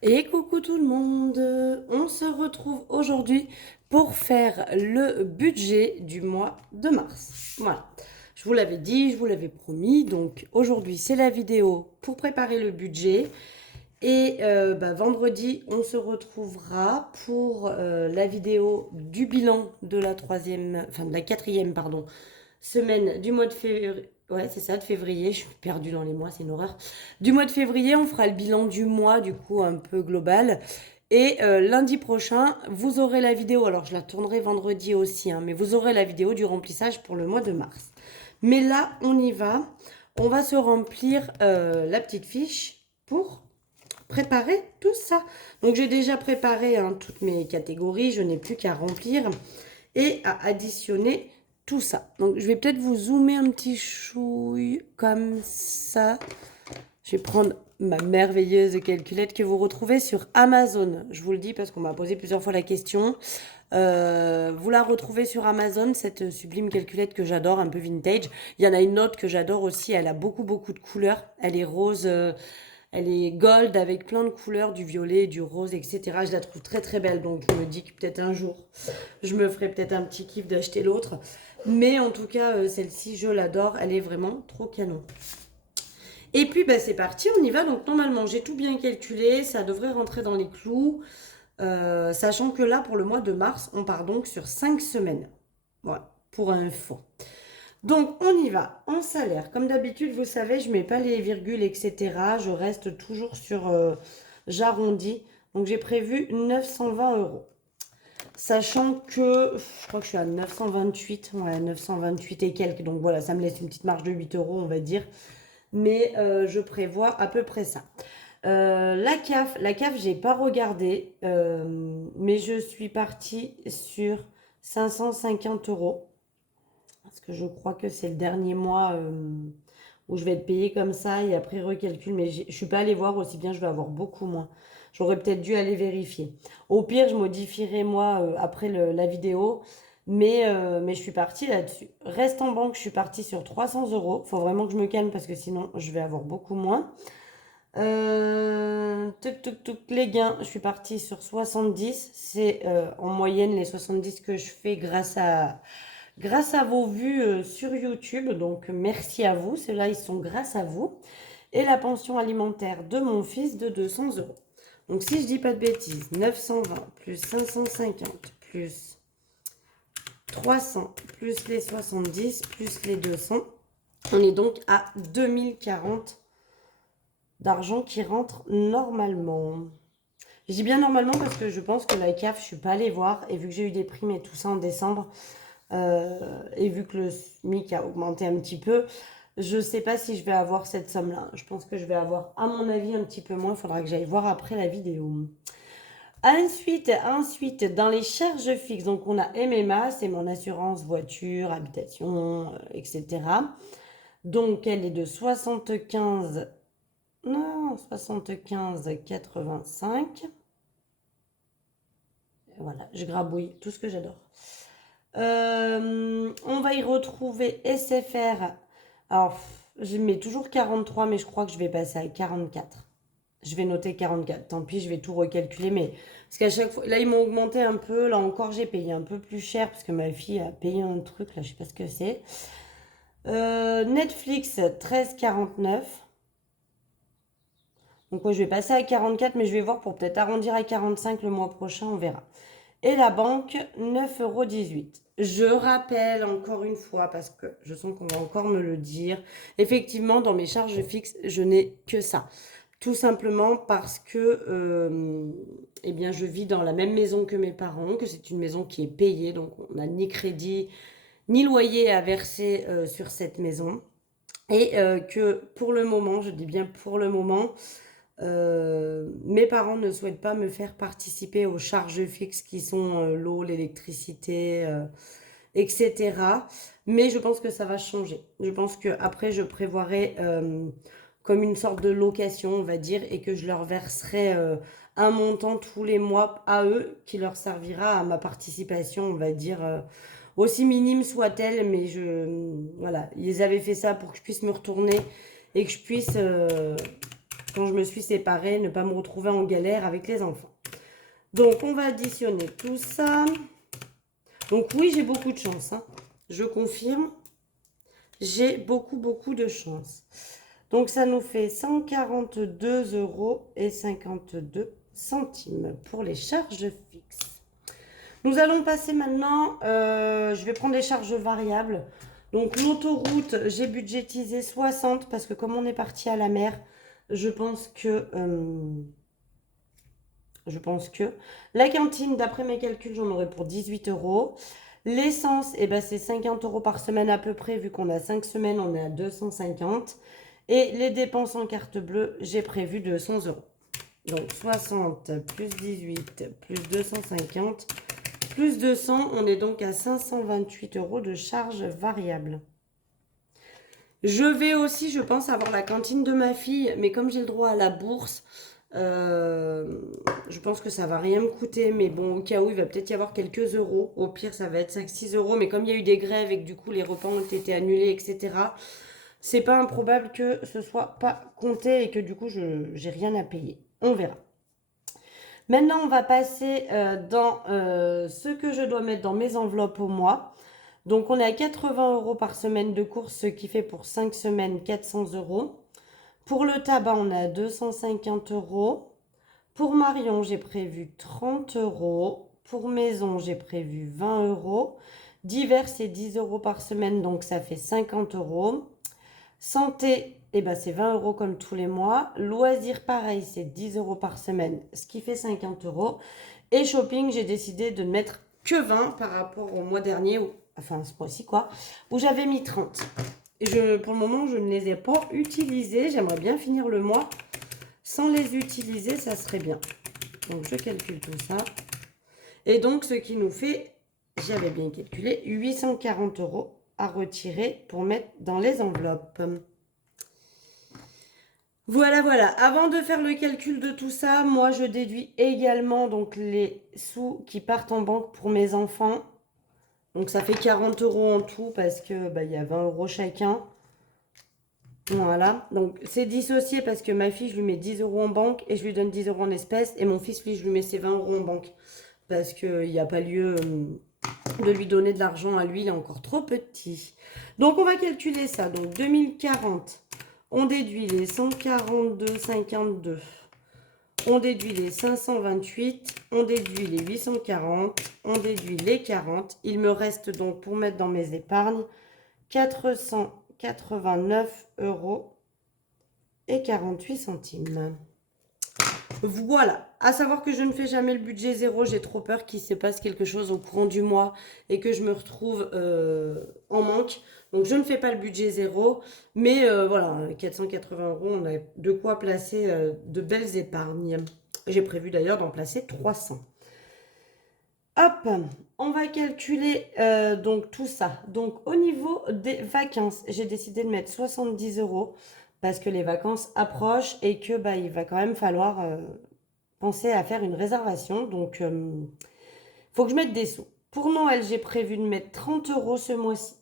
Et coucou tout le monde, on se retrouve aujourd'hui pour faire le budget du mois de mars. Voilà, je vous l'avais dit, je vous l'avais promis, donc aujourd'hui c'est la vidéo pour préparer le budget. Et vendredi, on se retrouvera pour la vidéo du bilan de la de la quatrième, pardon, semaine du mois de février. Ouais, c'est ça, de février. Je suis perdue dans les mois, c'est une horreur. Du mois de février, on fera le bilan du mois, du coup, un peu global. Et lundi prochain, vous aurez la vidéo. Alors, je la tournerai vendredi aussi, hein, mais vous aurez la vidéo du remplissage pour le mois de mars. Mais là, on y va. On va se remplir la petite fiche pour préparer tout ça. Donc, j'ai déjà préparé hein, toutes mes catégories. Je n'ai plus qu'à remplir et à additionner tout ça. Donc je vais peut-être vous zoomer un petit chouille comme ça. Je vais prendre ma merveilleuse calculette que vous retrouvez sur Amazon. Je vous le dis parce qu'on m'a posé plusieurs fois la question. Vous la retrouvez sur Amazon, cette sublime calculette que j'adore, un peu vintage. Il y en a une autre que j'adore aussi, elle a beaucoup de couleurs. Elle est rose, elle est gold avec plein de couleurs, du violet, du rose, etc. Je la trouve très belle, donc je me dis que peut-être un jour, je me ferai peut-être un petit kiff d'acheter l'autre. Mais en tout cas, celle-ci, je l'adore, elle est vraiment trop canon. Et puis c'est parti, on y va. Donc normalement, j'ai tout bien calculé, ça devrait rentrer dans les clous. Sachant que là, pour le mois de mars, on part donc sur 5 semaines. Voilà, pour info. Donc, on y va. En salaire, comme d'habitude, vous savez, je mets pas les virgules, etc. Je reste toujours sur j'arrondis. Donc, j'ai prévu 920 euros. Sachant que je crois que je suis à 928, ouais, 928 et quelques. Donc voilà, ça me laisse une petite marge de 8 euros, on va dire. Mais je prévois à peu près ça. La CAF, j'ai pas regardé, mais je suis partie sur 550 euros. Parce que je crois que c'est le dernier mois où je vais être payée comme ça et après recalcul. Mais je suis pas allée voir aussi bien, je vais avoir beaucoup moins. J'aurais peut-être dû aller vérifier. Au pire, je modifierai moi après la vidéo. Mais je suis partie là-dessus. Reste en banque, je suis partie sur 300 euros. Faut vraiment que je me calme parce que sinon je vais avoir beaucoup moins. Les gains, je suis partie sur 70. C'est en moyenne les 70 que je fais grâce à vos vues sur YouTube. Donc merci à vous. Ceux-là, ils sont grâce à vous. Et la pension alimentaire de mon fils de 200 euros. Donc si je dis pas de bêtises, 920 plus 550 plus 300 plus les 70 plus les 200. On est donc à 2040 d'argent qui rentre normalement. Je dis bien normalement parce que je pense que la CAF, je suis pas allée voir. Et vu que j'ai eu des primes et tout ça en décembre, et vu que le SMIC a augmenté un petit peu, je sais pas si je vais avoir cette somme-là. Je pense que je vais avoir, à mon avis, un petit peu moins. Il faudra que j'aille voir après la vidéo. Ensuite, dans les charges fixes, donc on a MMA, c'est mon assurance voiture, habitation, etc. Donc elle est de 75, non, 75,85. Voilà, je grabouille tout ce que j'adore. On va y retrouver SFR. Alors, je mets toujours 43, mais je crois que je vais passer à 44. Je vais noter 44. Tant pis, je vais tout recalculer. Mais parce qu'à chaque fois, là, ils m'ont augmenté un peu. Là encore, j'ai payé un peu plus cher parce que ma fille a payé un truc. Là, je sais pas ce que c'est. Netflix, 13,49. Donc, ouais, je vais passer à 44, mais je vais voir pour peut-être arrondir à 45 le mois prochain. On verra. Et la banque, 9,18 €. Je rappelle encore une fois, parce que je sens qu'on va encore me le dire, effectivement, dans mes charges fixes, je n'ai que ça. Tout simplement parce que eh bien, je vis dans la même maison que mes parents, que c'est une maison qui est payée, donc on n'a ni crédit ni loyer à verser sur cette maison. Et que pour le moment, je dis bien pour le moment, mes parents ne souhaitent pas me faire participer aux charges fixes qui sont l'eau, l'électricité, etc. Mais je pense que ça va changer. Je pense que après je prévoirai comme une sorte de location, on va dire, et que je leur verserai un montant tous les mois à eux qui leur servira à ma participation, on va dire, aussi minime soit-elle. Mais voilà, ils avaient fait ça pour que je puisse me retourner et que je puisse quand je me suis séparée, ne pas me retrouver en galère avec les enfants. Donc, on va additionner tout ça. Donc, oui, j'ai beaucoup de chance, hein. Je confirme. J'ai beaucoup de chance. Donc, ça nous fait 142,52 € pour les charges fixes. Nous allons passer maintenant, je vais prendre les charges variables. Donc, l'autoroute, j'ai budgétisé 60 parce que comme on est parti à la mer, je pense que la cantine, d'après mes calculs, j'en aurai pour 18 €. L'essence, eh ben, c'est 50 € par semaine à peu près, vu qu'on a 5 semaines, on est à 250. Et les dépenses en carte bleue, j'ai prévu 200 €. Donc 60 plus 18 plus 250 plus 200, on est donc à 528 € de charges variables. Je vais aussi, je pense, avoir la cantine de ma fille, mais comme j'ai le droit à la bourse, je pense que ça va rien me coûter, mais bon, au cas où, il va peut-être y avoir quelques euros. Au pire, ça va être 5-6 €, mais comme il y a eu des grèves et que du coup, les repas ont été annulés, etc., c'est pas improbable que ce soit pas compté et que du coup, j'ai rien à payer. On verra. Maintenant, on va passer dans ce que je dois mettre dans mes enveloppes au mois. Donc, on est à 80 € par semaine de course, ce qui fait pour 5 semaines 400 €. Pour le tabac, on est à 250 €. Pour Marion, j'ai prévu 30 €. Pour maison, j'ai prévu 20 €. Divers, c'est 10 € par semaine, donc ça fait 50 €. Santé, eh ben, c'est 20 € comme tous les mois. Loisirs, pareil, c'est 10 € par semaine, ce qui fait 50 €. Et shopping, j'ai décidé de ne mettre que 20 par rapport au mois dernier, enfin ce mois-ci quoi, où j'avais mis 30. Et pour le moment, je ne les ai pas utilisés. J'aimerais bien finir le mois sans les utiliser, ça serait bien. Donc, je calcule tout ça. Et donc, ce qui nous fait, j'avais bien calculé, 840 € à retirer pour mettre dans les enveloppes. Voilà, voilà. Avant de faire le calcul de tout ça, moi, je déduis également donc les sous qui partent en banque pour mes enfants. Donc, ça fait 40 € en tout parce que il y a 20 € chacun. Voilà, donc c'est dissocié parce que ma fille, je lui mets 10 € en banque et je lui donne 10 € en espèces. Et mon fils, lui, je lui mets ses 20 € en banque. Parce qu'il n'y a pas lieu de lui donner de l'argent à lui, il est encore trop petit. Donc on va calculer ça. Donc 2040, on déduit les 142,52. On déduit les 528, on déduit les 840, on déduit les 40. Il me reste donc pour mettre dans mes épargnes 489,48 €. Voilà, à savoir que je ne fais jamais le budget zéro, j'ai trop peur qu'il se passe quelque chose au courant du mois et que je me retrouve en manque. Donc je ne fais pas le budget zéro, mais voilà, 480 €, on a de quoi placer de belles épargnes. J'ai prévu d'ailleurs d'en placer 300. Hop, on va calculer donc tout ça. Donc au niveau des vacances, j'ai décidé de mettre 70 € parce que les vacances approchent et que il va quand même falloir penser à faire une réservation. Donc faut que je mette des sous. Pour Noël, j'ai prévu de mettre 30 € ce mois-ci.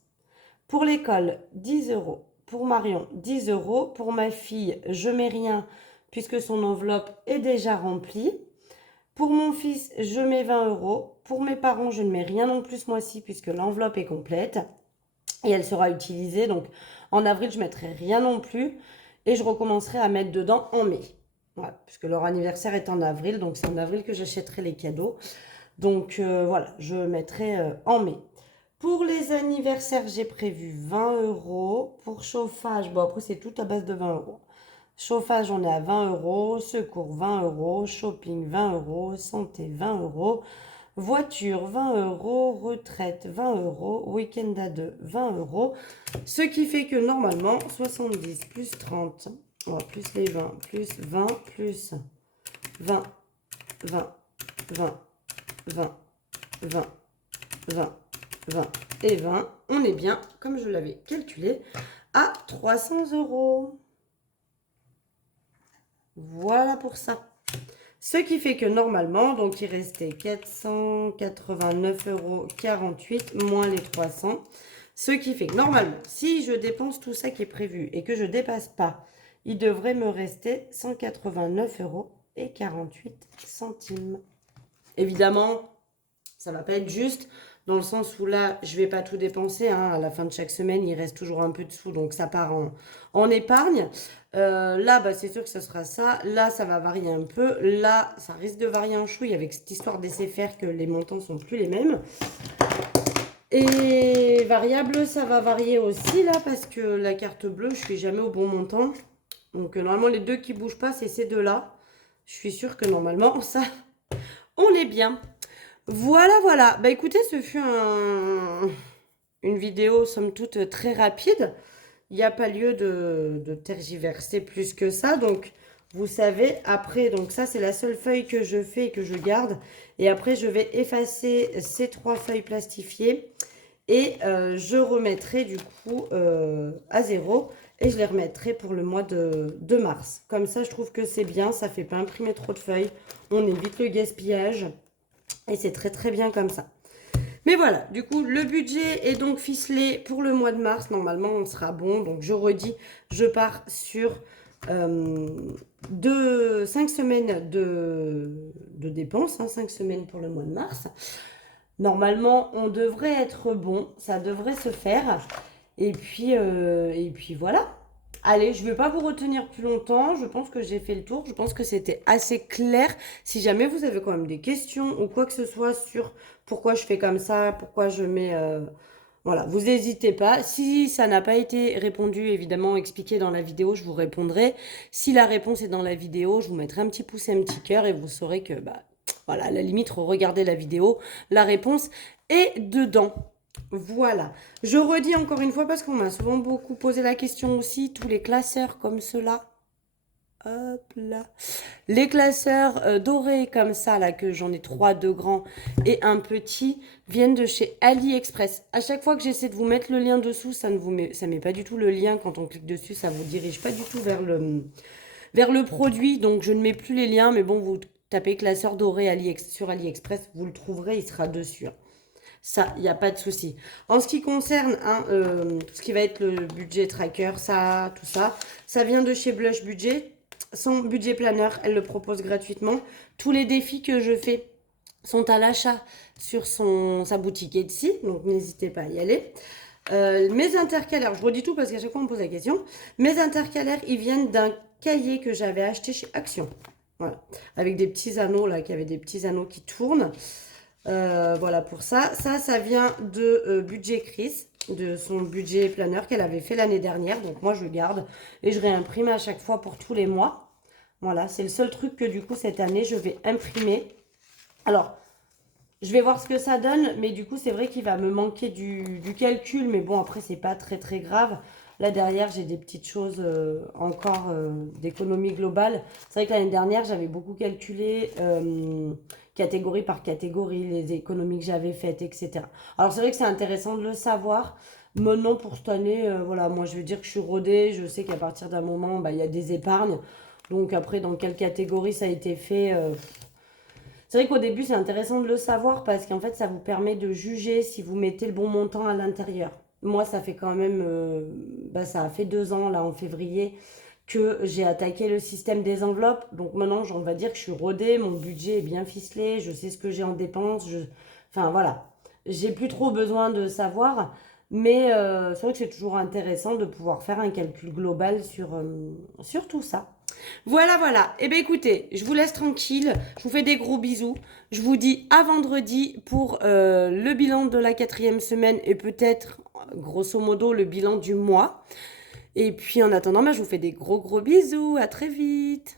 Pour l'école, 10 €. Pour Marion, 10 €. Pour ma fille, je mets rien puisque son enveloppe est déjà remplie. Pour mon fils, je mets 20 €. Pour mes parents, je ne mets rien non plus ce mois-ci puisque l'enveloppe est complète et elle sera utilisée. Donc en avril, je ne mettrai rien non plus et je recommencerai à mettre dedans en mai. Voilà, puisque leur anniversaire est en avril, donc c'est en avril que j'achèterai les cadeaux. Donc voilà, je mettrai en mai. Pour les anniversaires, j'ai prévu 20 €. Pour chauffage, bon après c'est tout à base de 20 €. Chauffage, on est à 20 €. Secours, 20 €. Shopping, 20 €. Santé, 20 €. Voiture, 20 €. Retraite, 20 €. Week-end à 2, 20 €. Ce qui fait que normalement, 70 plus 30, plus les 20, plus 20, plus 20, 20, 20, 20, 20, 20, 20 et 20. On est bien, comme je l'avais calculé, à 300 €. Voilà pour ça. Ce qui fait que normalement, donc il restait 489,48 € moins les 300. Ce qui fait que normalement, si je dépense tout ça qui est prévu et que je ne dépasse pas, il devrait me rester 189,48 €. Évidemment, ça ne va pas être juste, dans le sens où là, je ne vais pas tout dépenser. Hein. À la fin de chaque semaine, il reste toujours un peu de sous, donc ça part en épargne. Là, bah, c'est sûr que ce sera ça. Là, ça va varier un peu. Là, ça risque de varier un chouille avec cette histoire d'SFR que les montants ne sont plus les mêmes. Et variable, ça va varier aussi là, parce que la carte bleue, je ne suis jamais au bon montant. Donc normalement, les deux qui ne bougent pas, c'est ces deux-là. Je suis sûre que normalement, ça, on est bien. Voilà, voilà. Bah écoutez, ce fut une vidéo, somme toute, très rapide. Il n'y a pas lieu de tergiverser plus que ça. Donc, vous savez, après, donc ça, c'est la seule feuille que je fais et que je garde. Et après, je vais effacer ces 3 feuilles plastifiées. Et je remettrai du coup à 0. Et je les remettrai pour le mois de mars. Comme ça, je trouve que c'est bien. Ça ne fait pas imprimer trop de feuilles. On évite le gaspillage. Et c'est très très bien comme ça. Mais voilà, du coup, le budget est donc ficelé pour le mois de mars. Normalement, on sera bon. Donc, je redis, je pars sur 5 semaines de dépenses. 5 semaines pour le mois de mars. Normalement, on devrait être bon. Ça devrait se faire. Et puis voilà. Allez, je ne vais pas vous retenir plus longtemps. Je pense que j'ai fait le tour. Je pense que c'était assez clair. Si jamais vous avez quand même des questions ou quoi que ce soit sur pourquoi je fais comme ça, pourquoi je mets... Voilà, vous n'hésitez pas. Si ça n'a pas été répondu, évidemment, expliqué dans la vidéo, je vous répondrai. Si la réponse est dans la vidéo, je vous mettrai un petit pouce et un petit cœur et vous saurez que, bah, voilà, à la limite, regardez la vidéo. La réponse est dedans. Voilà. Je redis encore une fois parce qu'on m'a souvent beaucoup posé la question aussi, tous les classeurs comme cela. Hop là. Les classeurs dorés comme ça, là, que j'en ai 3, 2 grands et un petit, viennent de chez AliExpress. À chaque fois que j'essaie de vous mettre le lien dessous, ça ne met pas du tout le lien. Quand on clique dessus, ça ne vous dirige pas du tout vers le produit. Donc, je ne mets plus les liens. Mais bon, vous tapez classeur doré sur AliExpress, vous le trouverez, il sera dessus. Ça, il n'y a pas de souci. En ce qui concerne tout ce qui va être le budget tracker, ça, tout ça, ça vient de chez Blush Budget. Son budget planner, elle le propose gratuitement. Tous les défis que je fais sont à l'achat sur sa boutique Etsy, donc n'hésitez pas à y aller. Mes intercalaires, je redis tout parce qu'à chaque fois on me pose la question. Mes intercalaires, ils viennent d'un cahier que j'avais acheté chez Action. Voilà, avec des petits anneaux là, qui avaient des petits anneaux qui tournent. Voilà pour ça. Ça vient de Budget Chris, de son budget planner qu'elle avait fait l'année dernière. Donc moi, je garde et je réimprime à chaque fois pour tous les mois. Voilà, c'est le seul truc que du coup, cette année, je vais imprimer. Alors, je vais voir ce que ça donne, mais du coup, c'est vrai qu'il va me manquer du calcul. Mais bon, après, c'est pas très, très grave. Là, derrière, j'ai des petites choses encore d'économie globale. C'est vrai que l'année dernière, j'avais beaucoup calculé catégorie par catégorie, les économies que j'avais faites, etc. Alors, c'est vrai que c'est intéressant de le savoir. Maintenant, pour cette année, voilà, moi, je veux dire que je suis rodée. Je sais qu'à partir d'un moment, bah, il y a des épargnes. Donc, après, dans quelle catégorie ça a été fait c'est vrai qu'au début, c'est intéressant de le savoir parce qu'en fait, ça vous permet de juger si vous mettez le bon montant à l'intérieur. Moi, ça fait quand même, ça a fait 2 ans, là, en février, que j'ai attaqué le système des enveloppes. Donc maintenant, on va dire que je suis rodée, mon budget est bien ficelé, je sais ce que j'ai en dépenses. Enfin, voilà. J'ai plus trop besoin de savoir. Mais c'est vrai que c'est toujours intéressant de pouvoir faire un calcul global sur tout ça. Voilà, voilà. Eh bien, écoutez, je vous laisse tranquille. Je vous fais des gros bisous. Je vous dis à vendredi pour le bilan de la 4e semaine et peut-être, grosso modo, le bilan du mois. Et puis, en attendant, je vous fais des gros bisous. À très vite.